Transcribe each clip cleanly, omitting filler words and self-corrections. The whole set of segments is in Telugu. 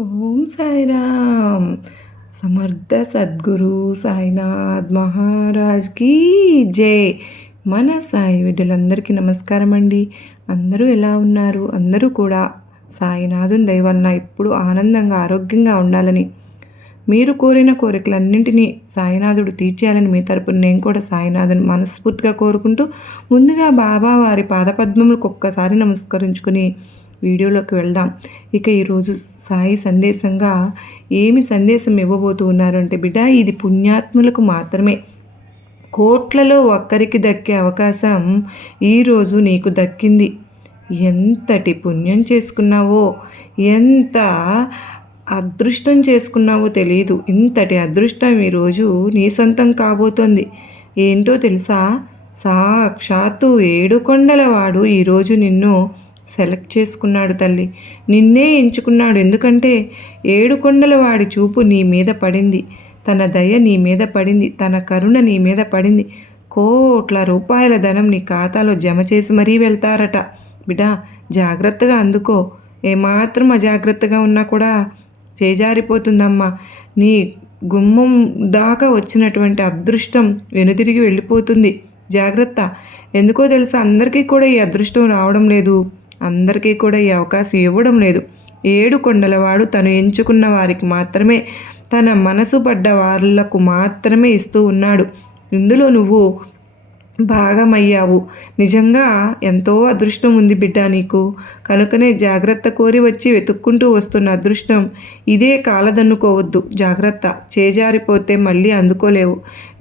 ఓం సాయిరామ్. సమర్థ సద్గురు సాయినాథ్ మహారాజ్కి జై. మన సాయి బిడ్డలందరికీ నమస్కారం అండి. అందరూ ఎలా ఉన్నారు? అందరూ కూడా సాయినాథుని దయ వలన ఎప్పుడు ఆనందంగా ఆరోగ్యంగా ఉండాలని, మీరు కోరిన కోరికలన్నింటినీ సాయినాథుడు తీర్చేయాలని మీ తరపున నేను కూడా సాయినాథుని మనస్ఫూర్తిగా కోరుకుంటూ, ముందుగా బాబా వారి పాదపద్మములకు ఒక్కసారి నమస్కరించుకుని వీడియోలోకి వెళ్దాం. ఇక ఈరోజు సాయి సందేశంగా ఏమి సందేశం ఇవ్వబోతూ ఉన్నారు అంటే, బిడ్డ, ఇది పుణ్యాత్ములకు మాత్రమే. కోట్లలో ఒక్కరికి దక్కే అవకాశం ఈరోజు నీకు దక్కింది. ఎంతటి పుణ్యం చేసుకున్నావో, ఎంత అదృష్టం చేసుకున్నావో తెలియదు. ఇంతటి అదృష్టం ఈరోజు నీ సొంతం కాబోతోంది. ఏంటో తెలుసా? సాక్షాత్తు ఏడుకొండలవాడు ఈరోజు నిన్ను సెలెక్ట్ చేసుకున్నాడు తల్లి. నిన్నే ఎంచుకున్నాడు. ఎందుకంటే ఏడుకొండల వాడి చూపు నీ మీద పడింది, తన దయ నీ మీద పడింది, తన కరుణ నీ మీద పడింది. కోట్ల రూపాయల ధనం నీ ఖాతాలో జమ చేసి మరీ వెళ్తారట. బిడ్డా, జాగ్రత్తగా అందుకో. ఏమాత్రం అజాగ్రత్తగా ఉన్నా కూడా చేజారిపోతుందమ్మా. నీ గుమ్మం దాకా వచ్చినటువంటి అదృష్టం వెనుదిరిగి వెళ్ళిపోతుంది. జాగ్రత్త. ఎందుకో తెలుసా, అందరికీ కూడా ఈ అదృష్టం రావడం లేదు, అందరికీ కూడా ఈ అవకాశం ఇవ్వడం లేదు. ఏడుకొండలవాడు తను ఎంచుకున్న వారికి మాత్రమే, తన మనసు పడ్డ వాళ్ళకు మాత్రమే ఇస్తూ ఉన్నాడు. ఇందులో నువ్వు భాగమయ్యావు. నిజంగా ఎంతో అదృష్టం ఉంది బిడ్డ నీకు. కనుకనే జాగ్రత్త కోరి వచ్చి వెతుక్కుంటూ వస్తున్న అదృష్టం ఇదే. కాలదన్నుకోవద్దు. జాగ్రత్త. చేజారిపోతే మళ్ళీ అందుకోలేవు.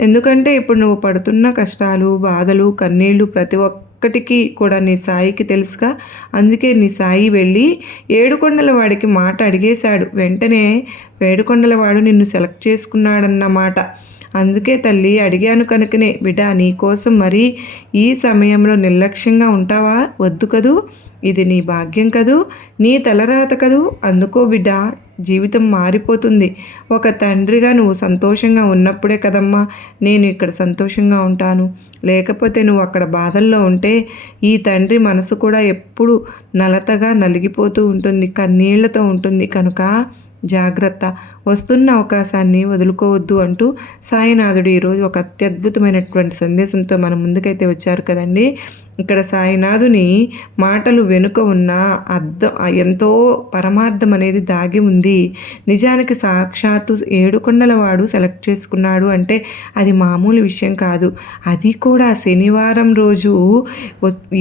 ఎందుకంటే ఇప్పుడు నువ్వు పడుతున్న కష్టాలు, బాధలు, కన్నీళ్ళు ప్రతి ఒక్కటికి కూడా నీ సాయికి తెలుసుగా. అందుకే నీ సాయి వెళ్ళి ఏడుకొండల వాడికి మాట అడిగేశాడు. వెంటనే ఏడుకొండలవాడు నిన్ను సెలెక్ట్ చేసుకున్నాడన్నమాట. అందుకే తల్లి అడిగాను కనుకనే, బిడ్డ, నీకోసం మరీ ఈ సమయంలో నిర్లక్ష్యంగా ఉంటావా? వద్దు కదూ. ఇది నీ భాగ్యం కదూ, నీ తలరాత కదూ. అందుకో బిడ్డ, జీవితం మారిపోతుంది. ఒక తండ్రిగా నువ్వు సంతోషంగా ఉన్నప్పుడే కదమ్మా నేను ఇక్కడ సంతోషంగా ఉంటాను. లేకపోతే నువ్వు అక్కడ బాధల్లో ఉంటే ఈ తండ్రి మనసు కూడా ఎప్పుడు నలతగా నలిగిపోతూ ఉంటుంది, కన్నీళ్లతో ఉంటుంది. కనుక జాగ్రత్త. వస్తున్న అవకాశాన్ని వదులుకోవద్దు అంటూ సాయినాథుడు ఈరోజు ఒక అత్యద్భుతమైనటువంటి సందేశంతో మన ముందుకైతే వచ్చారు కదండి. ఇక్కడ సాయినాథుని మాటలు వెనుక ఉన్న అర్థం, ఎంతో పరమార్థం అనేది దాగి ఉంది. నిజానికి సాక్షాత్తు ఏడుకొండలవాడు సెలెక్ట్ చేసుకున్నాడు అంటే అది మామూలు విషయం కాదు. అది కూడా శనివారం రోజు.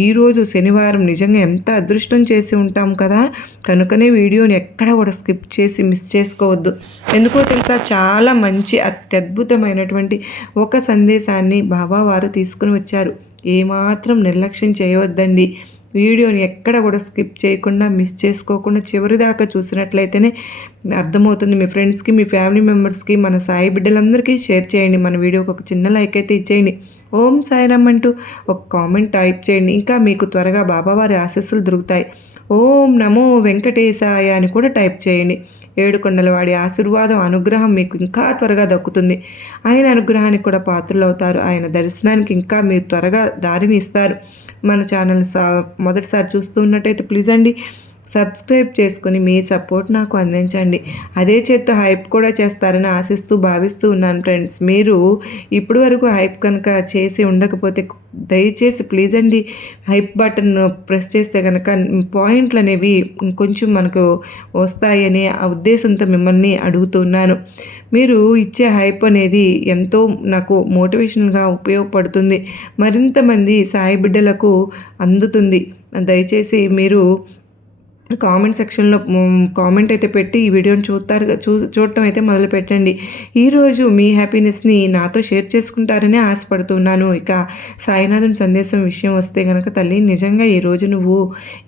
ఈరోజు శనివారం. నిజంగా ఎంత అదృష్టం చేసి ఉంటాం కదా. కనుకనే వీడియోని ఎక్కడ కూడా స్కిప్ చేసి మిస్ చేసుకోవద్దు. ఎందుకో తెలుసా, చాలా మంచి అత్యద్భుతమైనటువంటి ఒక సందేశాన్ని బాబా వారు తీసుకుని వచ్చారు. ఏమాత్రం నిర్లక్ష్యం చేయవద్దండి. వీడియోని ఎక్కడ కూడా స్కిప్ చేయకుండా, మిస్ చేసుకోకుండా చివరి దాకా చూసినట్లయితేనే అర్థమవుతుంది. మీ ఫ్రెండ్స్కి, మీ ఫ్యామిలీ మెంబర్స్కి, మన సాయి బిడ్డలందరికీ షేర్ చేయండి. మన వీడియోకి ఒక చిన్న లైక్ అయితే ఇచ్చేయండి. ఓం సాయిరామ్ అంటూ ఒక కామెంట్ టైప్ చేయండి. ఇంకా మీకు త్వరగా బాబావారి ఆశీస్సులు దొరుకుతాయి. ఓం నమో వెంకటేశాయ అని కూడా టైప్ చేయండి. ఏడుకొండలవాడి ఆశీర్వాదం, అనుగ్రహం మీకు ఇంకా త్వరగా దక్కుతుంది. ఆయన అనుగ్రహానికి కూడా పాత్రలు అవుతారు. ఆయన దర్శనానికి ఇంకా మీరు త్వరగా దారిని ఇస్తారు. మన ఛానల్ మొదటిసారి చూస్తూ ఉన్నట్టయితే ప్లీజ్ అండి సబ్స్క్రైబ్ చేసుకొని మీ సపోర్ట్ నాకు అందించండి. అదే చేత్తో హైప్ కూడా చేస్తారని ఆశిస్తూ భావిస్తూ ఉన్నాను ఫ్రెండ్స్. మీరు ఇప్పటి వరకు హైప్ కనుక చేసి ఉండకపోతే దయచేసి ప్లీజ్ అండి హైప్ బటన్ ప్రెస్ చేస్తే కనుక పాయింట్లు అనేవి కొంచెం మనకు వస్తాయనే ఉద్దేశంతో మిమ్మల్ని అడుగుతున్నాను. మీరు ఇచ్చే హైప్ అనేది ఎంతో నాకు మోటివేషన్గా ఉపయోగపడుతుంది. మరింత మంది సాయి బిడ్డలకు అందుతుంది. దయచేసి మీరు కామెంట్ సెక్షన్లో కామెంట్ అయితే పెట్టి ఈ వీడియోని చూడటం అయితే మొదలు పెట్టండి. ఈరోజు మీ హ్యాపీనెస్ని నాతో షేర్ చేసుకుంటారనే ఆశపడుతున్నాను. ఇక సాయినాథుని సందేశం విషయం వస్తే కనుక, తల్లి, నిజంగా ఈరోజు నువ్వు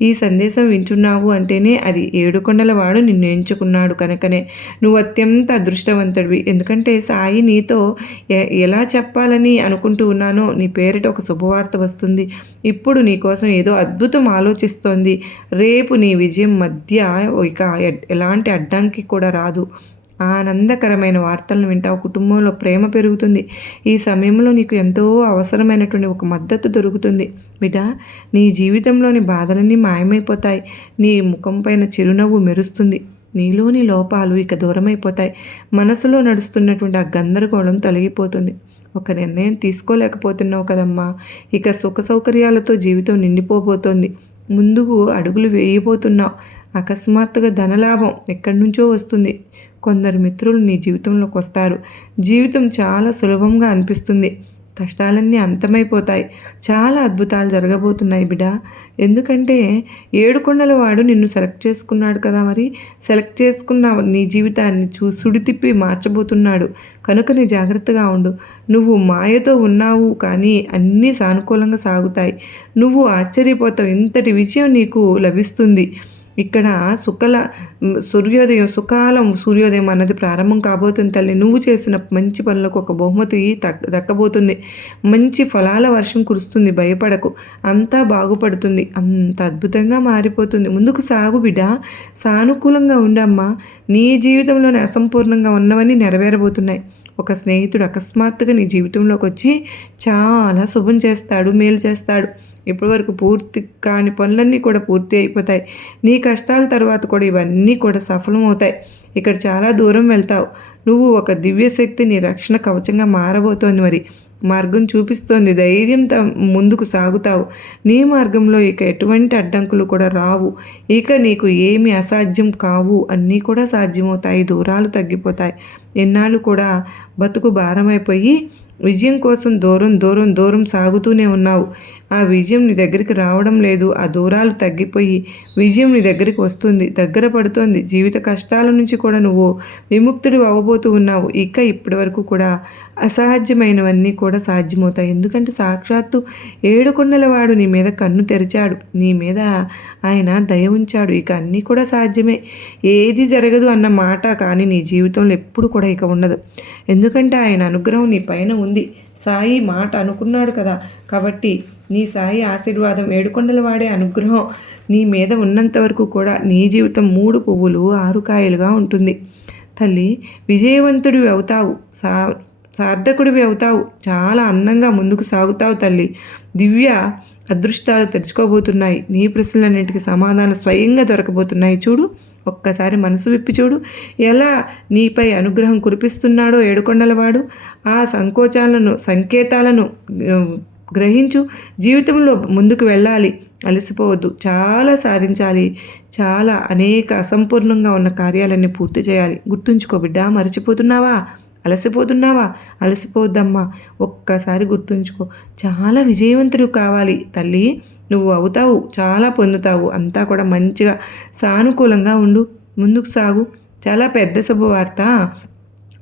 ఈ సందేశం వింటున్నావు అంటేనే అది ఏడుకొండలవాడు నిన్ను ఎంచుకున్నాడు కనుకనే నువ్వు అత్యంత అదృష్టవంతుడివి. ఎందుకంటే సాయి నీతో ఎలా చెప్పాలని అనుకుంటూ ఉన్నానో నీ పేరిట ఒక శుభవార్త వస్తుంది. ఇప్పుడు నీ కోసం ఏదో అద్భుతం ఆలోచిస్తోంది. రేపు నీ విజయం మధ్య ఇక ఎలాంటి అడ్డంకి కూడా రాదు. ఆనందకరమైన వార్తలను వింటావు. కుటుంబంలో ప్రేమ పెరుగుతుంది. ఈ సమయంలో నీకు ఎంతో అవసరమైనటువంటి ఒక మద్దతు దొరుకుతుంది. బిడ్డ, నీ జీవితంలోని బాధలన్నీ మాయమైపోతాయి. నీ ముఖం పైన చిరునవ్వు మెరుస్తుంది. నీలోని లోపాలు ఇక దూరమైపోతాయి. మనసులో నడుస్తున్నటువంటి ఆ గందరగోళం తొలగిపోతుంది. ఒక నిర్ణయం తీసుకోలేకపోతున్నావు కదమ్మా! ఇక సుఖ సౌకర్యాలతో జీవితం నిండిపోబోతోంది. ముందుకు అడుగులు వేయబోతున్నావు. అకస్మాత్తుగా ధనలాభం ఎక్కడి నుంచో వస్తుంది. కొందరు మిత్రులు నీ జీవితంలోకి వస్తారు. జీవితం చాలా సులభంగా అనిపిస్తుంది. కష్టాలన్నీ అంతమైపోతాయి. చాలా అద్భుతాలు జరగబోతున్నాయి బిడ్డ. ఎందుకంటే ఏడుకొండల వాడు నిన్ను సెలెక్ట్ చేసుకున్నాడు కదా, మరి సెలెక్ట్ చేసుకున్న నీ జీవితాన్ని సుడి తిప్పి మార్చబోతున్నాడు. కనుక నీ జాగ్రత్తగా ఉండు. నువ్వు మాయతో ఉన్నావు కానీ అన్నీ సానుకూలంగా సాగుతాయి. నువ్వు ఆశ్చర్యపోతావు, ఇంతటి విజయం నీకు లభిస్తుంది. ఇక్కడ సుకాలం సూర్యోదయం అన్నది ప్రారంభం కాబోతుంది తల్లి. నువ్వు చేసిన మంచి పనులకు ఒక బహుమతి దక్కబోతుంది. మంచి ఫలాల వర్షం కురుస్తుంది. భయపడకు, అంతా బాగుపడుతుంది. అంత అద్భుతంగా మారిపోతుంది. ముందుకు సాగు బిడ్డ. సానుకూలంగా ఉండమ్మా. నీ జీవితంలోని అసంపూర్ణంగా ఉన్నవన్నీ నెరవేరబోతున్నాయి. ఒక స్నేహితుడు అకస్మాత్తుగా నీ జీవితంలోకి వచ్చి చాలా శుభం చేస్తాడు, మేలు చేస్తాడు. ఇప్పటివరకు పూర్తి కాని పనులన్నీ కూడా పూర్తి అయిపోతాయి. నీ కష్టాల తర్వాత కూడా ఇవన్నీ కూడా సఫలమవుతాయి. ఇక్కడ చాలా దూరం వెళ్తావు. నువ్వు ఒక దివ్యశక్తి నీ రక్షణ కవచంగా మారబోతోంది. మరి మార్గం చూపిస్తోంది. ధైర్యంతో ముందుకు సాగుతావు. నీ మార్గంలో ఇక ఎటువంటి అడ్డంకులు కూడా రావు. ఇక నీకు ఏమి అసాధ్యం కావు. అన్నీ కూడా సాధ్యమవుతాయి. దూరాలు తగ్గిపోతాయి. ఎన్నాళ్ళు కూడా బతుకు భారమైపోయి విజయం కోసం దూరం సాగుతూనే ఉన్నావు. ఆ విజయం నీ దగ్గరికి రావడం లేదు. ఆ దూరాలు తగ్గిపోయి విజయం నీ దగ్గరికి వస్తుంది, దగ్గర పడుతోంది. జీవిత కష్టాల నుంచి కూడా నువ్వు విముక్తుడు అవ్వబోతూ ఉన్నావు. ఇక ఇప్పటి వరకు కూడా అసాధ్యమైనవన్నీ కూడా సాధ్యమవుతాయి. ఎందుకంటే సాక్షాత్తు ఏడుకొండల వాడు నీ మీద కన్ను తెరిచాడు. నీ మీద ఆయన దయ ఉంచాడు. ఇక అన్నీ కూడా సాధ్యమే. ఏది జరగదు అన్న మాట కానీ నీ జీవితంలో ఎప్పుడు కూడా ఇక ఉండదు. ఎందుకంటే ఆయన అనుగ్రహం నీ పైన ఉంది. సాయి మాట అనుకున్నాడు కదా, కాబట్టి నీ సాయి ఆశీర్వాదం, ఏడుకొండల వాడే అనుగ్రహం నీ మీద ఉన్నంత వరకు కూడా నీ జీవితం 3 పువ్వులు 6 కాయలుగా ఉంటుంది తల్లి. విజయవంతుడివి అవుతావు, సార్థకుడివి అవుతావు. చాలా అందంగా ముందుకు సాగుతావు తల్లి. దివ్య అదృష్టాలు తెరుచుకోబోతున్నాయి. నీ ప్రశ్నలన్నింటికి సమాధానం స్వయంగా దొరకబోతున్నాయి. చూడు, ఒక్కసారి మనసు విప్పి చూడు, ఎలా నీపై అనుగ్రహం కురిపిస్తున్నాడో ఏడుకొండలవాడు. ఆ సంకేతాలను గ్రహించు. జీవితంలో ముందుకు వెళ్ళాలి, అలసిపోవద్దు. చాలా సాధించాలి. చాలా అనేక అసంపూర్ణంగా ఉన్న కార్యాలన్నీ పూర్తి చేయాలి. గుర్తుంచుకో బిడ్డ. మర్చిపోతున్నావా? అలసిపోవద్దమ్మా. ఒక్కసారి గుర్తుంచుకో. చాలా విజయవంతుడు కావాలి తల్లి. నువ్వు అవుతావు, చాలా పొందుతావు. అంతా కూడా మంచిగా సానుకూలంగా ఉండు. ముందుకు సాగు. చాలా పెద్ద శుభవార్త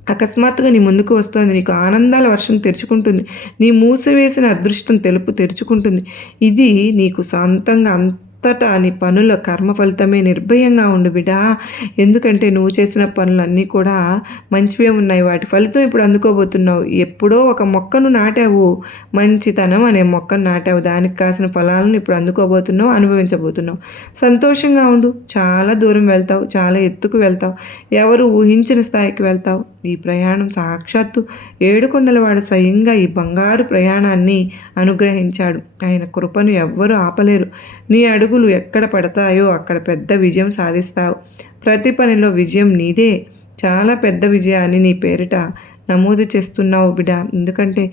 అకస్మాత్తుగా నీ ముందుకు వస్తోంది. నీకు ఆనందాల వర్షం తెరుచుకుంటుంది. నీ మూసివేసిన అదృష్టం తెరుచుకుంటుంది. ఇది నీకు సొంతంగా అంతటా నీ పనుల కర్మ ఫలితమే. నిర్భయంగా ఉండు బిడ్డ. ఎందుకంటే నువ్వు చేసిన పనులన్నీ కూడా మంచివే ఉన్నాయి. వాటి ఫలితం ఇప్పుడు అందుకోబోతున్నావు. ఎప్పుడో ఒక మొక్కను నాటావు, మంచితనం అనే మొక్కను నాటావు. దానికి కాసిన ఫలాలను ఇప్పుడు అందుకోబోతున్నావు, అనుభవించబోతున్నావు. సంతోషంగా ఉండు. చాలా దూరం వెళ్తావు, చాలా ఎత్తుకు వెళ్తావు, ఎవరు ఊహించిన స్థాయికి వెళ్తావు. ఈ ప్రయాణం సాక్షాత్తు ఏడుకొండలవాడు స్వయంగా ఈ బంగారు ప్రయాణాన్ని అనుగ్రహించాడు. ఆయన కృపను ఎవ్వరూ ఆపలేరు. నీ అడుగులు ఎక్కడ పడతాయో అక్కడ పెద్ద విజయం సాధిస్తావు. ప్రతి పనిలో విజయం నీదే. చాలా పెద్ద విజయాన్ని నీ పేరిట నమోదు చేస్తున్నావు బిడ్డ. ఎందుకంటే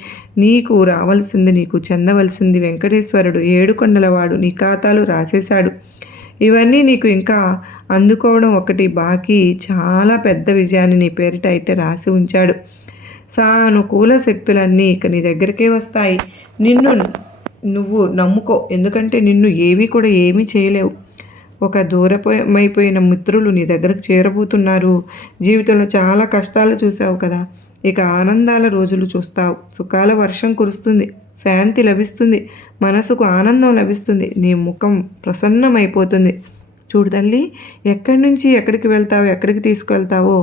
నీకు రావాల్సింది, నీకు చెందవలసింది వెంకటేశ్వరుడు ఏడుకొండలవాడు నీ ఖాతాలో రాసేశాడు. ఇవన్నీ నీకు ఇంకా అందుకోవడం ఒకటి బాకీ. చాలా పెద్ద విజయాన్ని నీ పేరిట అయితే రాసి ఉంచాడు. సానుకూల శక్తులన్నీ ఇక నీ దగ్గరికే వస్తాయి. నువ్వు నమ్ముకో. ఎందుకంటే నిన్ను ఏమీ చేయలేవు. ఒక దూరమైపోయిన మిత్రులు నీ దగ్గరకు చేరబోతున్నారు. జీవితంలో చాలా కష్టాలు చూసావు కదా, ఇక ఆనందాల రోజులు చూస్తావు. సుఖాల వర్షం కురుస్తుంది, శాంతి లభిస్తుంది, మనసుకు ఆనందం లభిస్తుంది, నీ ముఖం ప్రసన్నమైపోతుంది. చూడు తల్లి, ఎక్కడి నుంచి ఎక్కడికి వెళ్తావో, ఎక్కడికి తీసుకువెళ్తావో.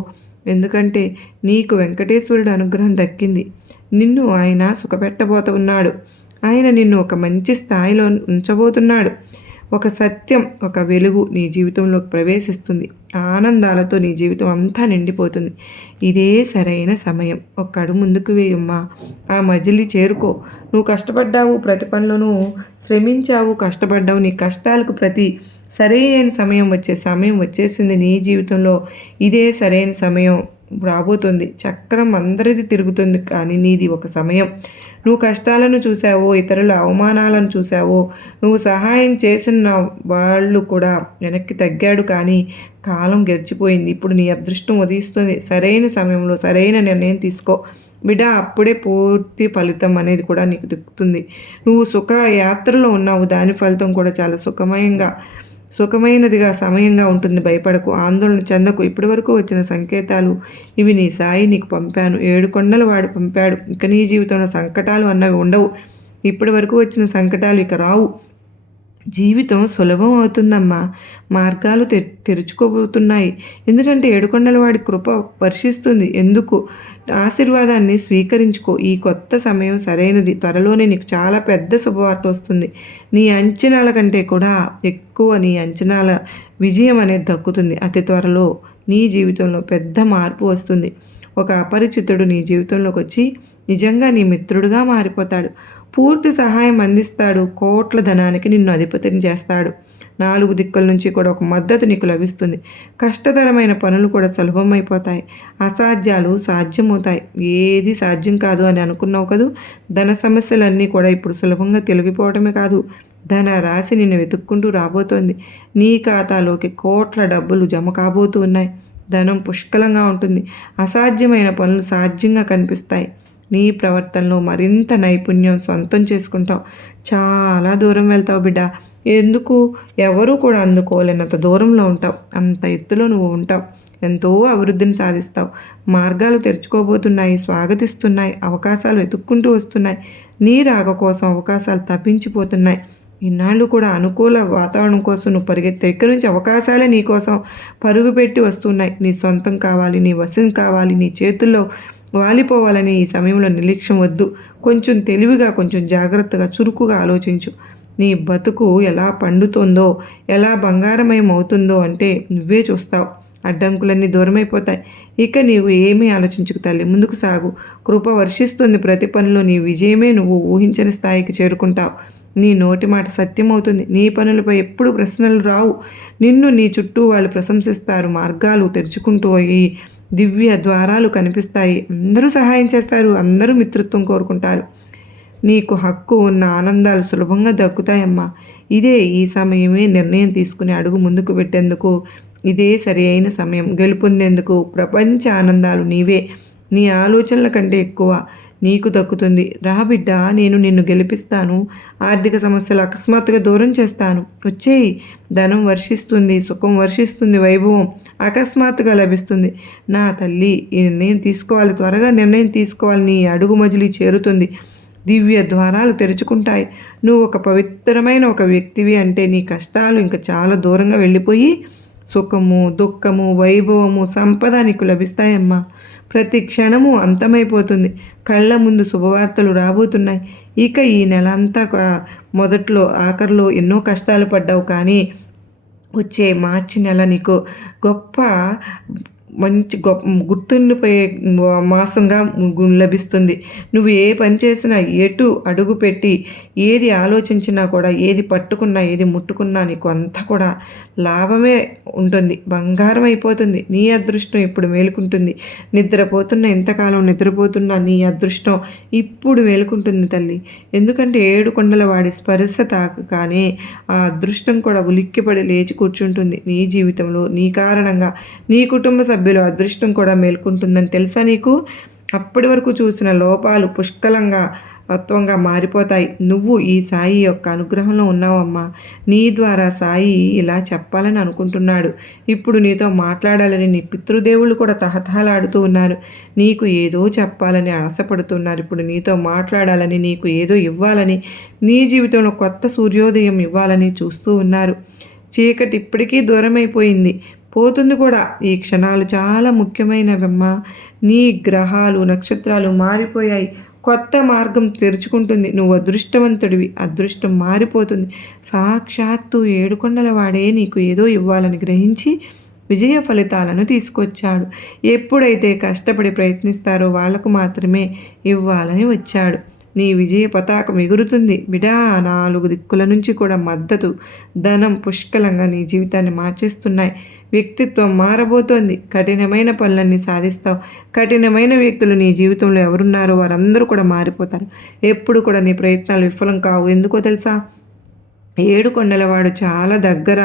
ఎందుకంటే నీకు వెంకటేశ్వరుడు అనుగ్రహం దక్కింది. నిన్ను ఆయన సుఖపెట్టబోతున్నాడు. ఆయన నిన్ను ఒక మంచి స్థాయిలో ఉంచబోతున్నాడు. ఒక సత్యం, ఒక వెలుగు నీ జీవితంలోకి ప్రవేశిస్తుంది. ఆనందాలతో నీ జీవితం అంతా నిండిపోతుంది. ఇదే సరైన సమయం. ఒక్క అడుగు ముందుకు వేయమ్మా. ఆ మజిలీ చేరుకో. నువ్వు కష్టపడ్డావు, ప్రతి పనిలోనూ శ్రమించావు, కష్టపడ్డావు. నీ కష్టాలకు సరైన సమయం వచ్చేసింది నీ జీవితంలో. ఇదే సరైన సమయం రాబోతుంది. చక్రం అందరిది తిరుగుతుంది, కానీ నీది ఒక సమయం. నువ్వు కష్టాలను చూసావో, ఇతరుల అవమానాలను చూసావో, నువ్వు సహాయం చేసిన వాళ్ళు కూడా వెనక్కి తగ్గాడు, కానీ కాలం గడిచిపోయింది. ఇప్పుడు నీ అదృష్టం ఉదయిస్తుంది. సరైన సమయంలో సరైన నిర్ణయం తీసుకో బిడ్డ. అప్పుడే పూర్తి ఫలితం అనేది కూడా నీకు దక్కుతుంది. నువ్వు సుఖ యాత్రలో ఉన్నావు, దాని ఫలితం కూడా చాలా సుఖమైనదిగా సమయంగా ఉంటుంది. భయపడకు, ఆందోళన చెందకు. ఇప్పటి వరకు వచ్చిన సంకేతాలు ఇవి. నీ సాయి నీకు పంపాను. 7 కొండలు వాడు పంపాడు. ఇక నీ జీవితంలో సంకటాలు అన్నవి ఉండవు. ఇప్పటి వరకు వచ్చిన సంకటాలు ఇక రావు. జీవితం సులభం అవుతుందమ్మా. మార్గాలు తెరుచుకోబోతున్నాయి. ఎందుకంటే 7 కొండల వాడి కృప వర్షిస్తుంది. ఎందుకు? ఆశీర్వాదాన్ని స్వీకరించుకో. ఈ కొత్త సమయం సరైనది. త్వరలోనే నీకు చాలా పెద్ద శుభవార్త వస్తుంది. నీ అంచనాల కంటే కూడా ఎక్కువ నీ అంచనాల విజయం అనేది దక్కుతుంది. అతి త్వరలో నీ జీవితంలో పెద్ద మార్పు వస్తుంది. ఒక అపరిచితుడు నీ జీవితంలోకి వచ్చి నిజంగా నీ మిత్రుడుగా మారిపోతాడు. పూర్తి సహాయం అందిస్తాడు. కోట్ల ధనానికి నిన్ను అధిపతిని చేస్తాడు. 4 దిక్కుల నుంచి కూడా ఒక మద్దతు నీకు లభిస్తుంది. కష్టతరమైన పనులు కూడా సులభమైపోతాయి. అసాధ్యాలు సాధ్యమవుతాయి. ఏది సాధ్యం కాదు అని అనుకున్నావు కదూ. ధన సమస్యలన్నీ కూడా ఇప్పుడు సులభంగా తొలగిపోవటమే కాదు, ధన రాశి నిన్ను వెతుక్కుంటూ రాబోతోంది. నీ ఖాతాలోకి కోట్ల డబ్బులు జమ కాబోతూ ఉన్నాయి. ధనం పుష్కలంగా ఉంటుంది. అసాధ్యమైన పనులు సాధ్యంగా కనిపిస్తాయి. నీ ప్రవర్తనలో మరింత నైపుణ్యం సొంతం చేసుకుంటావు. చాలా దూరం వెళ్తావు బిడ్డ. ఎందుకు? ఎవరూ కూడా అందుకోలేనంత దూరంలో ఉంటావు. అంత ఎత్తులో నువ్వు ఉంటావు. ఎంతో అభివృద్ధిని సాధిస్తావు. మార్గాలు తెరుచుకోబోతున్నాయి, స్వాగతిస్తున్నాయి. అవకాశాలు వెతుక్కుంటూ వస్తున్నాయి. నీ రాక కోసం అవకాశాలు తప్పించిపోతున్నాయి. ఇన్నాళ్ళు కూడా అనుకూల వాతావరణం కోసం నువ్వు పరిగెత్తావు. ఇక్కడి నుంచి అవకాశాలే నీ కోసం పరుగు పెట్టి వస్తున్నాయి. నీ సొంతం కావాలి, నీ వశం కావాలి, నీ చేతుల్లో వాలిపోవాలని ఈ సమయంలో నిర్లక్ష్యం వద్దు. కొంచెం తెలివిగా, కొంచెం జాగ్రత్తగా, చురుకుగా ఆలోచించు. నీ బతుకు ఎలా పండుతుందో, ఎలా బంగారమయం అవుతుందో అంటే నువ్వే చూస్తావు. అడ్డంకులన్నీ దూరమైపోతాయి. ఇక నీవు ఏమీ ఆలోచించుకు తల్లి, ముందుకు సాగు. కృప వర్షిస్తుంది. ప్రతి పనిలో నీ విజయమే. నువ్వు ఊహించని స్థాయికి చేరుకుంటావు. నీ నోటి మాట సత్యమవుతుంది. నీ పనులపై ఎప్పుడు ప్రశ్నలు రావు. నిన్ను నీ చుట్టూ వాళ్ళు ప్రశంసిస్తారు. మార్గాలు తెరుచుకుంటూ ఈ దివ్య ద్వారాలు కనిపిస్తాయి. అందరూ సహాయం చేస్తారు. అందరూ మిత్రత్వం కోరుకుంటారు. నీకు హక్కు ఉన్న ఆనందాలు సులభంగా దక్కుతాయమ్మా. ఈ సమయమే నిర్ణయం తీసుకుని అడుగు ముందుకు పెట్టేందుకు. ఇదే సరి అయిన సమయం. గెలుపొందేందుకు ప్రపంచ ఆనందాలు నీవే. నీ ఆలోచనల కంటే ఎక్కువ నీకు దక్కుతుంది. రా బిడ్డ, నేను నిన్ను గెలిపిస్తాను. ఆర్థిక సమస్యలు అకస్మాత్తుగా దూరం చేస్తాను. వచ్చేయి. ధనం వర్షిస్తుంది, సుఖం వర్షిస్తుంది, వైభవం అకస్మాత్తుగా లభిస్తుంది. నా తల్లి, ఈ నిర్ణయం తీసుకోవాలి. త్వరగా నిర్ణయం తీసుకోవాలి. నీ అడుగు మజిలీ చేరుతుంది. దివ్య ద్వారాలు తెరుచుకుంటాయి. నువ్వు ఒక పవిత్రమైన ఒక వ్యక్తివి అంటే నీ కష్టాలు ఇంకా చాలా దూరంగా వెళ్ళిపోయి సుఖము, దుఃఖము, వైభవము, సంపద నీకు లభిస్తాయమ్మా. ప్రతి క్షణము అంతమైపోతుంది. కళ్ళ ముందు శుభవార్తలు రాబోతున్నాయి. ఇక ఈ నెల అంతా మొదట్లో ఆఖరిలో ఎన్నో కష్టాలు పడ్డావు, కానీ వచ్చే మార్చి నెల నీకు మంచి గుర్తుండిపోయే మాసంగా లభిస్తుంది. నువ్వు ఏ పని చేసినా, ఎటు అడుగు పెట్టి, ఏది ఆలోచించినా కూడా, ఏది పట్టుకున్నా, ఏది ముట్టుకున్నా నీకు అంతా కూడా లాభమే ఉంటుంది. బంగారం అయిపోతుంది. నీ అదృష్టం ఇప్పుడు మేలుకుంటుంది. ఇంతకాలం నిద్రపోతున్న నీ అదృష్టం ఇప్పుడు మేలుకుంటుంది తల్లి. ఎందుకంటే 7 కొండల వాడి స్పర్శ తాకగానే ఆ అదృష్టం కూడా ఉలిక్కిపడి లేచి కూర్చుంటుంది. నీ జీవితంలో నీ కారణంగా నీ కుటుంబ సభ్యులు అదృష్టం కూడా మేల్కొంటుందని తెలుసా నీకు? అప్పటి వరకు చూసిన లోపాలు పుష్కలంగా తత్వంగా మారిపోతాయి. నువ్వు ఈ సాయి యొక్క అనుగ్రహంలో ఉన్నావమ్మా. నీ ద్వారా సాయి ఇలా చెప్పాలని అనుకుంటున్నాడు. ఇప్పుడు నీతో మాట్లాడాలని నీ పితృదేవుళ్ళు కూడా తహతహలాడుతూ ఉన్నారు. నీకు ఏదో చెప్పాలని ఆశపడుతున్నారు. ఇప్పుడు నీతో మాట్లాడాలని, నీకు ఏదో ఇవ్వాలని, నీ జీవితంలో కొత్త సూర్యోదయం ఇవ్వాలని చూస్తూ ఉన్నారు. చీకటి ఇప్పటికీ దూరమైపోయింది, పోతుంది కూడా. ఈ క్షణాలు చాలా ముఖ్యమైనవమ్మా. నీ గ్రహాలు, నక్షత్రాలు మారిపోయాయి. కొత్త మార్గం తెరుచుకుంటుంది. నువ్వు అదృష్టవంతుడివి. అదృష్టం మారిపోతుంది. సాక్షాత్తు ఏడుకొండల వాడే నీకు ఏదో ఇవ్వాలని గ్రహించి విజయ ఫలితాలను తీసుకొచ్చాడు. ఎప్పుడైతే కష్టపడి ప్రయత్నిస్తారో వాళ్లకు మాత్రమే ఇవ్వాలని వచ్చాడు. నీ విజయ పతాకం ఎగురుతుంది బిడా. 4 దిక్కుల నుంచి కూడా మద్దతు, ధనం పుష్కలంగా నీ జీవితాన్ని మార్చేస్తున్నాయి. వ్యక్తిత్వం మారబోతోంది. కఠినమైన పనులన్నీ సాధిస్తావు. కఠినమైన వ్యక్తులు నీ జీవితంలో ఎవరున్నారో వారందరూ కూడా మారిపోతారు. ఎప్పుడు కూడా నీ ప్రయత్నాలు విఫలం కావు. ఎందుకో తెలుసా? ఏడుకొండలవాడు చాలా దగ్గర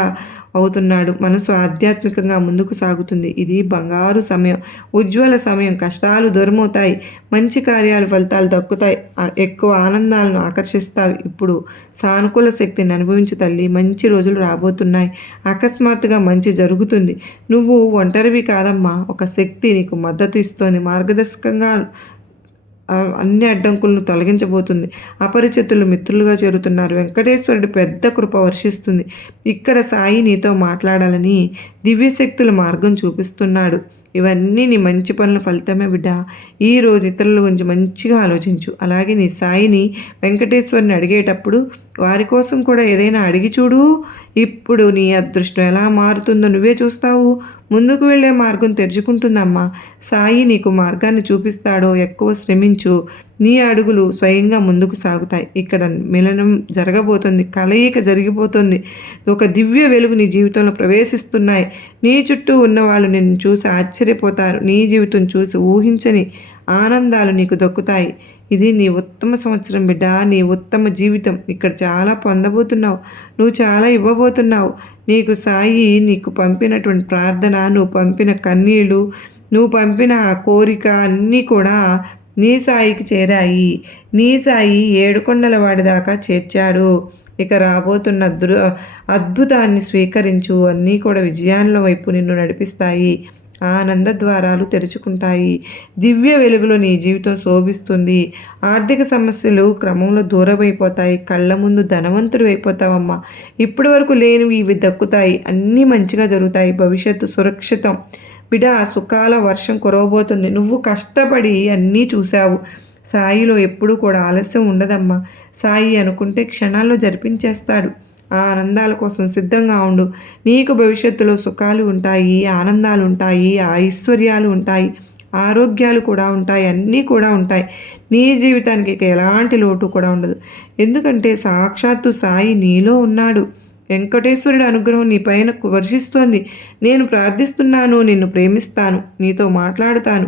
అవుతున్నాడు. మనసు ఆధ్యాత్మికంగా ముందుకు సాగుతుంది. ఇది బంగారు సమయం, ఉజ్వల సమయం. కష్టాలు దూరమవుతాయి. మంచి కార్యాలు ఫలితాలు దక్కుతాయి. ఎక్కువ ఆనందాలను ఆకర్షిస్తావు. ఇప్పుడు సానుకూల శక్తిని అనుభవించు తల్లి. మంచి రోజులు రాబోతున్నాయి. అకస్మాత్తుగా మంచి జరుగుతుంది. నువ్వు ఒంటరివి కాదమ్మా. ఒక శక్తి నీకు మద్దతు ఇస్తోంది. మార్గదర్శకంగా అన్ని అడ్డంకులను తొలగించబోతుంది. అపరిచితులు మిత్రులుగా చేరుతున్నారు. వెంకటేశ్వరుడు పెద్ద కృప వర్షిస్తుంది. ఇక్కడ సాయి నీతో మాట్లాడాలని దివ్యశక్తుల మార్గం చూపిస్తున్నాడు. ఇవన్నీ నీ మంచి పనుల ఫలితమే బిడ్డ. ఈరోజు ఇతరుల గురించి మంచిగా ఆలోచించు. అలాగే నీ సాయిని వెంకటేశ్వరుని అడిగేటప్పుడు వారి కోసం కూడా ఏదైనా అడిగి చూడు. ఇప్పుడు నీ అదృష్టం ఎలా మారుతుందో నువ్వే చూస్తావు. ముందుకు వెళ్ళే మార్గం తెరుచుకుంటుందమ్మా. సాయి నీకు మార్గాన్ని చూపిస్తాడో. ఎక్కువ శ్రమించు. నీ అడుగులు స్వయంగా ముందుకు సాగుతాయి. ఇక్కడ మిలనం జరగబోతుంది. కలయిక జరిగిపోతుంది. ఒక దివ్య వెలుగు నీ జీవితంలో ప్రవేశిస్తున్నాయి. నీ చుట్టూ ఉన్నవాళ్ళు నిన్ను చూసి ఆశ్చర్యపోతారు. నీ జీవితం చూసి ఊహించని ఆనందాలు నీకు దక్కుతాయి. ఇది నీ ఉత్తమ సంవత్సరం బిడ్డ. నీ ఉత్తమ జీవితం. ఇక్కడ చాలా పొందబోతున్నావు. నువ్వు చాలా ఇవ్వబోతున్నావు. నీకు సాయి నీకు పంపినటువంటి ప్రార్థన, నువ్వు పంపిన కన్నీళ్ళు, నువ్వు పంపిన కోరిక అన్నీ కూడా నీ సాయికి చేరాయి. నీ సాయి ఏడుకొండల వాడి దాకా చేర్చాడు. ఇక రాబోతున్న అద్భుతాన్ని స్వీకరించు. అన్నీ కూడా విజయాల వైపు నిన్ను నడిపిస్తాయి. ఆనంద ద్వారాలు తెరుచుకుంటాయి. దివ్య వెలుగులో నీ జీవితం శోభిస్తుంది. ఆర్థిక సమస్యలు క్రమంలో దూరమైపోతాయి. కళ్ళ ముందు ధనవంతుడు అయిపోతావమ్మా. ఇప్పటి వరకు లేనివి ఇవి దక్కుతాయి. అన్నీ మంచిగా జరుగుతాయి. భవిష్యత్తు సురక్షితం బిడా. సుఖాల వర్షం కురవబోతుంది. నువ్వు కష్టపడి అన్నీ చూశావు. సాయిలో ఎప్పుడూ కూడా ఆలస్యం ఉండదమ్మా. సాయి అనుకుంటే క్షణాల్లో జరిపించేస్తాడు. ఆ ఆనందాల కోసం సిద్ధంగా ఉండు. నీకు భవిష్యత్తులో సుఖాలు ఉంటాయి, ఆనందాలు ఉంటాయి, ఐశ్వర్యాలు ఉంటాయి, ఆరోగ్యాలు కూడా ఉంటాయి. అన్నీ కూడా ఉంటాయి. నీ జీవితానికి ఇక ఎలాంటి లోటు కూడా ఉండదు. ఎందుకంటే సాక్షాత్తు సాయి నీలో ఉన్నాడు. వెంకటేశ్వరుడి అనుగ్రహం నీ పైన వర్షిస్తోంది. నేను ప్రార్థిస్తున్నాను. నిన్ను ప్రేమిస్తాను. నీతో మాట్లాడుతాను.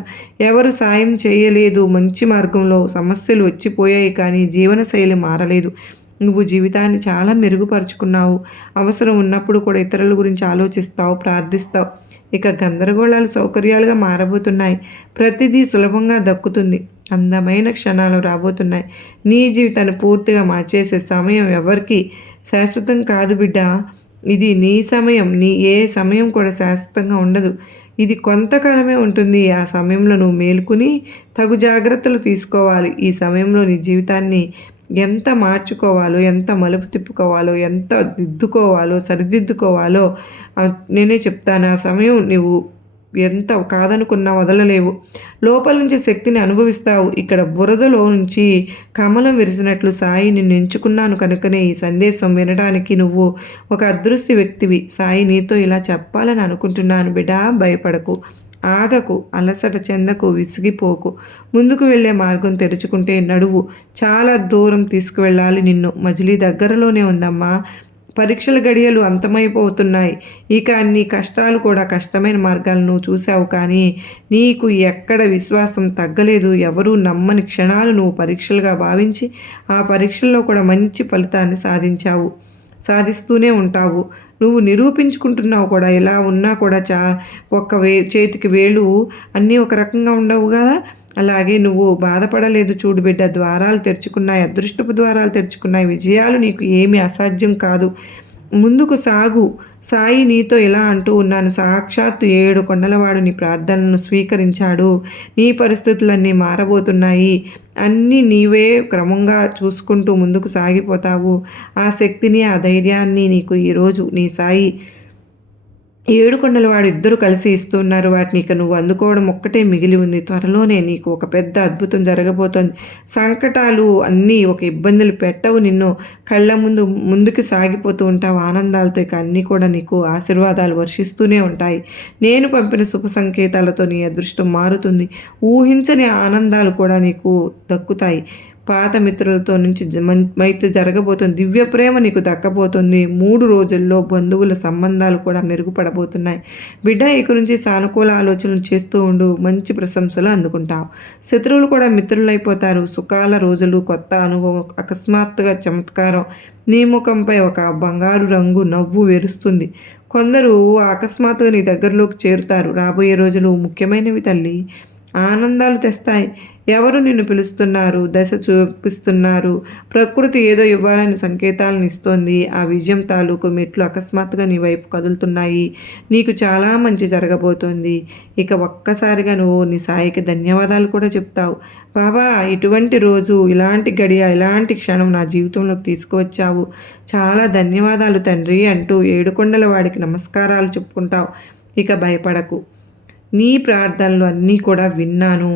ఎవరు సాయం చేయలేదు. మంచి మార్గంలో సమస్యలు వచ్చిపోయాయి, కానీ జీవనశైలి మారలేదు. నువ్వు జీవితాన్ని చాలా మెరుగుపరుచుకున్నావు. అవసరం ఉన్నప్పుడు కూడా ఇతరుల గురించి ఆలోచిస్తావు, ప్రార్థిస్తావు. ఇక గందరగోళాలు సౌకర్యాలుగా మారబోతున్నాయి. ప్రతిదీ సులభంగా దక్కుతుంది. అందమైన క్షణాలు రాబోతున్నాయి. నీ జీవితాన్ని పూర్తిగా మార్చేసే సమయం ఎవరికి శాశ్వతం కాదు బిడ్డ. ఇది నీ సమయం. ఏ సమయం కూడా శాశ్వతంగా ఉండదు. ఇది కొంతకాలమే ఉంటుంది. ఆ సమయంలో నువ్వు మేలుకుని తగు జాగ్రత్తలు తీసుకోవాలి. ఈ సమయంలో నీ జీవితాన్ని ఎంత మార్చుకోవాలో, ఎంత మలుపు తిప్పుకోవాలో, ఎంత దిద్దుకోవాలో, సరిదిద్దుకోవాలో నేనే చెప్తాను. ఆ సమయం నువ్వు ఎంత కాదనుకున్నా వదలలేవు. లోపల నుంచి శక్తిని అనుభవిస్తావు. ఇక్కడ బురదలో నుంచి కమలం విరిసినట్లు సాయి నిన్ను ఎంచుకున్నాను కనుకనే ఈ సందేశం వినడానికి నువ్వు ఒక అదృశ్య వ్యక్తివి. సాయి నీతో ఇలా చెప్పాలని అనుకుంటున్నాను బిడ్డా. భయపడకు, ఆగకు, అలసట చెందకు, విసిగిపోకు. ముందుకు వెళ్ళే మార్గం తెరుచుకుంటే నడువు. చాలా దూరం తీసుకువెళ్ళాలి నిన్ను. మజిలీ దగ్గరలోనే ఉందమ్మా. పరీక్షల గడియలు అంతమైపోతున్నాయి. ఇక నీ కష్టాలు కూడా కష్టమైన మార్గాలను చూసావు, కానీ నీకు ఎక్కడ విశ్వాసం తగ్గలేదు. ఎవరూ నమ్మని క్షణాలు నువ్వు పరీక్షలుగా భావించి ఆ పరీక్షల్లో కూడా మంచి ఫలితాన్ని సాధిస్తూనే ఉంటావు. నువ్వు నిరూపించుకుంటున్నావు కూడా. ఇలా ఉన్నా కూడా చేతికి వేలు అన్నీ ఒక రకంగా ఉండవు కదా. అలాగే నువ్వు బాధపడలేదు చూడు బిడ్డ. ద్వారాలు తెరుచుకున్నాయి. అదృష్టపు ద్వారాలు తెరుచుకున్నాయి. విజయాలు నీకు ఏమీ అసాధ్యం కాదు. ముందుకు సాగు. సాయి నీతో ఇలా అంటూ ఉన్నాను. సాక్షాత్తు 7 కొండలవాడు నీ ప్రార్థనలను స్వీకరించాడు. నీ పరిస్థితులన్నీ మారబోతున్నాయి. అన్నీ నీవే క్రమంగా చూసుకుంటూ ముందుకు సాగిపోతావు. ఆ శక్తిని, ఆ ధైర్యాన్ని నీకు ఈరోజు నీ సాయి ఏడుకొండలవాడు ఇద్దరు కలిసి ఇస్తున్నారు. వాటిని ఇక నువ్వు అందుకోవడం ఒక్కటే మిగిలి ఉంది. త్వరలోనే నీకు ఒక పెద్ద అద్భుతం జరగబోతోంది. సంకటాలు అన్నీ ఒక ఇబ్బందులు పెట్టవు నిన్ను. కళ్ళ ముందుకు సాగిపోతూ ఉంటావు ఆనందాలతో. ఇక అన్నీ కూడా నీకు ఆశీర్వాదాలు వర్షిస్తూనే ఉంటాయి. నేను పంపిన శుభ సంకేతాలతో నీ అదృష్టం మారుతుంది. ఊహించని ఆనందాలు కూడా నీకు దక్కుతాయి. పాత మిత్రులతో నుంచి మైత్రి జరగబోతుంది. దివ్య ప్రేమ నీకు దక్కబోతుంది. 3 రోజుల్లో బంధువుల సంబంధాలు కూడా మెరుగుపడబోతున్నాయి. బిడ్డ ఇక నుంచి సానుకూల ఆలోచనలు చేస్తూ ఉండు. మంచి ప్రశంసలు అందుకుంటావు. శత్రువులు కూడా మిత్రులైపోతారు. సుఖాల రోజులు, కొత్త అనుభవం, అకస్మాత్తుగా చమత్కారం. నీ ముఖంపై ఒక బంగారు రంగు నవ్వు వెరుస్తుంది. కొందరు అకస్మాత్తుగా నీ దగ్గరలోకి చేరుతారు. రాబోయే రోజులు ముఖ్యమైనవి తల్లి. ఆనందాలు తెస్తాయి. ఎవరు నిన్ను పిలుస్తున్నారు, దశ చూపిస్తున్నారు. ప్రకృతి ఏదో ఇవ్వాలని సంకేతాలను ఇస్తోంది. ఆ విజయం తాలూకు మెట్లు అకస్మాత్తుగా నీ వైపు కదులుతున్నాయి. నీకు చాలా మంచి జరగబోతోంది. ఇక ఒక్కసారిగా నువ్వు నీ సాయికి ధన్యవాదాలు కూడా చెప్తావు. బాబా, ఇటువంటి రోజు, ఇలాంటి గడియ, ఇలాంటి క్షణం నా జీవితంలోకి తీసుకువచ్చావు. చాలా ధన్యవాదాలు తండ్రి అంటూ ఏడుకొండల వాడికి నమస్కారాలు చెప్పుకుంటావు. ఇక భయపడకు. నీ ప్రార్థనలు అన్నీ కూడా విన్నాను.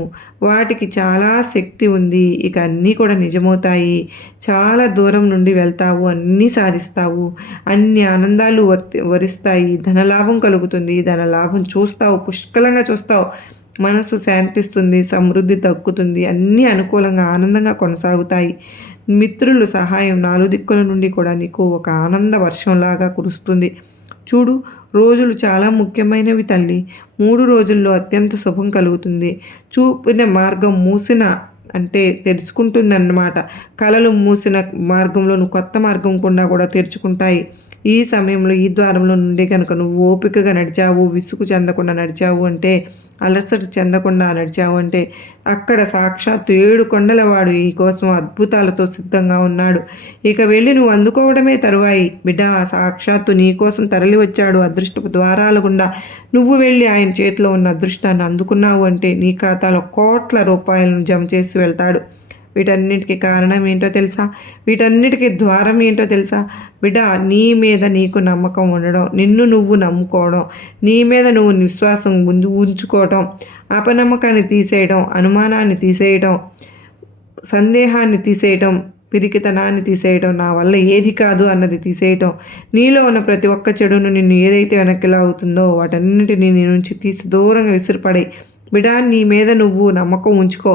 వాటికి చాలా శక్తి ఉంది. ఇక అన్నీ కూడా నిజమవుతాయి. చాలా దూరం నుండి వెళ్తావు, అన్నీ సాధిస్తావు. అన్ని ఆనందాలు వరిస్తాయి. ధనలాభం కలుగుతుంది. ధనలాభం చూస్తావు, పుష్కలంగా చూస్తావు. మనసు శాంతిస్తుంది, సమృద్ధి దక్కుతుంది. అన్నీ అనుకూలంగా ఆనందంగా కొనసాగుతాయి. మిత్రులు సహాయం 4 దిక్కుల నుండి కూడా నీకు ఒక ఆనంద వర్షంలాగా కురుస్తుంది. చూడు, రోజులు చాలా ముఖ్యమైనవి తల్లి. 3 రోజుల్లో అత్యంత శుభం కలుగుతుంది. చూపిన మార్గం మూసిన అంటే తెరుచుకుంటుందన్నమాట. కలలు మూసిన మార్గంలో నువ్వు కొత్త మార్గం కూడా తెరుచుకుంటాయి. ఈ సమయంలో ఈ ద్వారంలో నుండి కనుక నువ్వు ఓపికగా నడిచావు, విసుగు చెందకుండా నడిచావు అంటే, అలసట చెందకుండా నడిచావు అంటే, అక్కడ సాక్షాత్తు 7 కొండల వాడు ఈ కోసం అద్భుతాలతో సిద్ధంగా ఉన్నాడు. ఇక వెళ్ళి నువ్వు అందుకోవడమే తరువాయి. బిడ్డ, సాక్షాత్తు నీ కోసం తరలి వచ్చాడు అదృష్టపు ద్వారాల గుండా. నువ్వు వెళ్ళి ఆయన చేతిలో ఉన్న అదృష్టాన్ని అందుకున్నావు అంటే నీ ఖాతాలో కోట్ల రూపాయలను జమ చేసి వెళ్తాడు. వీటన్నిటికీ కారణం ఏంటో తెలుసా? వీటన్నిటికీ ద్వారం ఏంటో తెలుసా? బిడ్డ, నీ మీద నీకు నమ్మకం ఉండడం, నిన్ను నువ్వు నమ్ముకోవడం, నీ మీద నువ్వు విశ్వాసం ఉంచుకోవడం, అపనమ్మకాన్ని తీసేయడం, అనుమానాన్ని తీసేయడం, సందేహాన్ని తీసేయడం, పిరికితనాన్ని తీసేయడం, నా వల్ల ఏది కాదు అన్నది తీసేయటం, నీలో ఉన్న ప్రతి ఒక్క చెడును నిన్ను ఏదైతే వెనక్కిలా అవుతుందో వాటన్నిటిని నీ నుంచి తీసి దూరంగా విసిరిపడే. బిడా, నీ మీద నువ్వు నమ్మకం ఉంచుకో.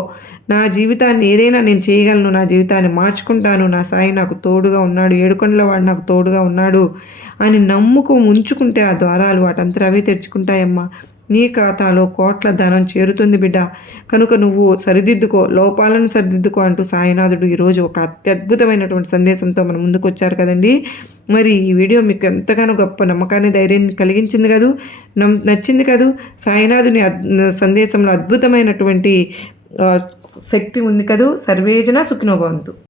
నా జీవితాన్ని ఏదైనా నేను చేయగలను, నా జీవితాన్ని మార్చుకుంటాను, నా సాయి నాకు తోడుగా ఉన్నాడు, ఏడుకొండల వాడు నాకు తోడుగా ఉన్నాడు అని నమ్మకం ఉంచుకుంటే ఆ ద్వారాలు వాటంతా అవే తెరుచుకుంటాయమ్మా. నీ ఖాతాలో కోట్ల ధనం చేరుతుంది బిడ్డ. కనుక నువ్వు సరిదిద్దుకో, లోపాలను సరిదిద్దుకో అంటూ సాయినాథుడు ఈరోజు ఒక అత్యద్భుతమైనటువంటి సందేశంతో మన ముందుకు వచ్చారు కదండి. మరి ఈ వీడియో మీకు ఎంతగానో గొప్ప నమ్మకాన్ని, ధైర్యాన్ని కలిగించింది కదూ, నచ్చింది కదూ. సాయినాథుని సందేశంలో అద్భుతమైనటువంటి శక్తి ఉంది కదూ. సర్వేజన సుఖినో భవంతు.